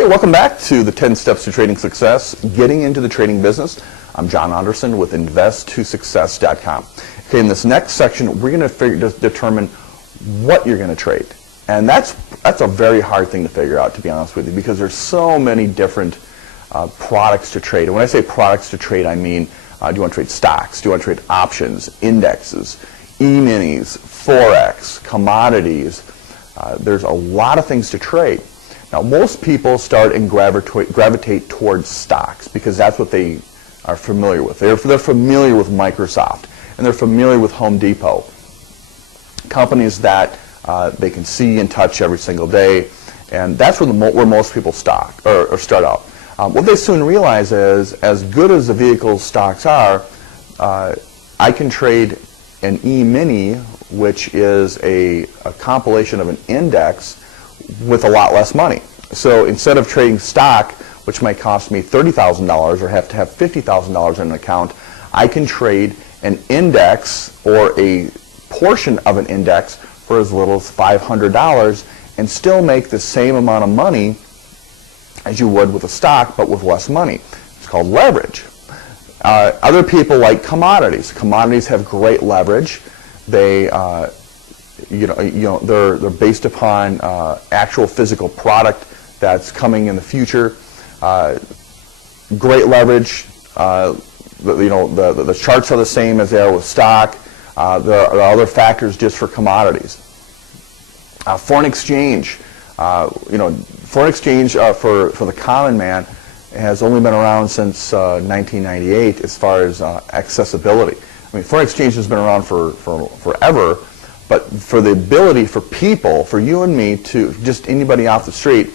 Okay, welcome back to the 10 Steps to Trading Success, Getting into the Trading Business. I'm John Anderson with InvestToSuccess.com. Okay, in this next section, we're going to determine what you're going to trade. And that's a very hard thing to figure out, to be honest with you, because there's so many different products to trade. And when I say products to trade, I mean, do you want to trade stocks? Do you want to trade options, indexes, E-minis, forex, commodities? There's a lot of things to trade. Now, most people start and gravitate towards stocks because that's what they are familiar with. They're familiar with Microsoft, and they're familiar with Home Depot, companies that they can see and touch every single day, and that's where most people start out. What they soon realize is, as good as the vehicle stocks are, I can trade an E-mini, which is a compilation of an index, with a lot less money. So instead of trading stock, which might cost me $30,000 or have to have $50,000 in an account, I can trade an index or a portion of an index for as little as $500 and still make the same amount of money as you would with a stock, but with less money. It's called leverage. Other people like commodities. Commodities have great leverage. They they're based upon actual physical product that's coming in the future. Great leverage. The charts are the same as they are with stock. There are other factors just for commodities. Foreign exchange. Foreign exchange for the common man has only been around since 1998 as far as accessibility. I mean, foreign exchange has been around for forever. But for the ability for people, for you and me, to just anybody off the street,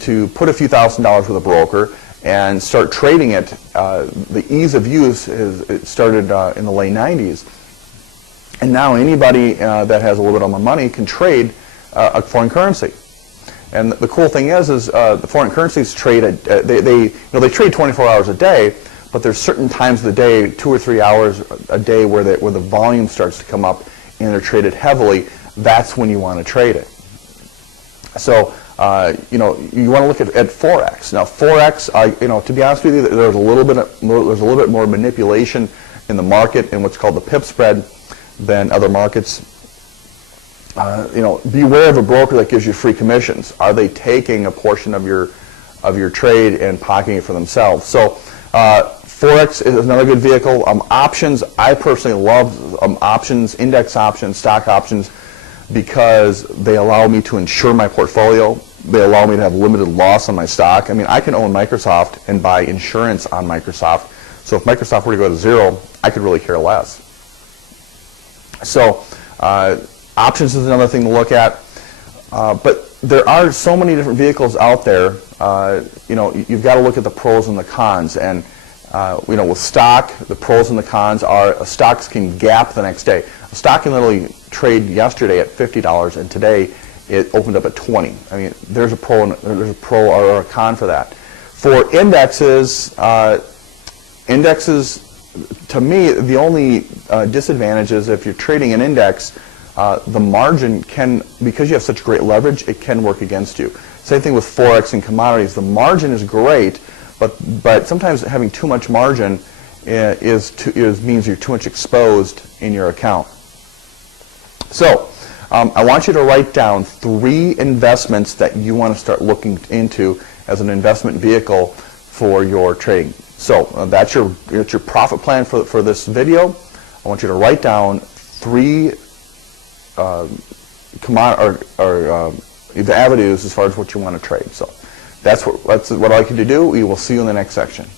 to put a few $1,000s with a broker and start trading it, the ease of use it started in the late 90s. And now anybody that has a little bit of money can trade a foreign currency. And the cool thing is the foreign currencies trade they trade 24 hours a day, but there's certain times of the day, 2 or 3 hours a day, where the volume starts to come up and they're traded heavily. That's when you want to trade it. So you want to look at forex. Now forex, to be honest with you, there's a little bit more manipulation in the market in what's called the pip spread than other markets. Beware of a broker that gives you free commissions. Are they taking a portion of your trade and pocketing it for themselves? So forex is another good vehicle. Options, I personally love options, index options, stock options, because they allow me to insure my portfolio. They allow me to have limited loss on my stock. I mean, I can own Microsoft and buy insurance on Microsoft. So if Microsoft were to go to zero, I could really care less. So options is another thing to look at. But there are so many different vehicles out there. You've got to look at the pros and the cons. And with stock, the pros and the cons are stocks can gap the next day. A stock can literally trade yesterday at $50, and today it opened up at $20. I mean, there's a pro or a con for that. For indexes, to me, the only disadvantage is if you're trading an index, the margin can, because you have such great leverage, it can work against you. Same thing with forex and commodities. The margin is great, but sometimes having too much margin means you're too much exposed in your account. So I want you to write down 3 investments that you want to start looking into as an investment vehicle for your trading. So that's your profit plan for this video. I want you to write down 3 the avenues as far as what you want to trade. So that's what I'd like you to do. We will see you in the next section.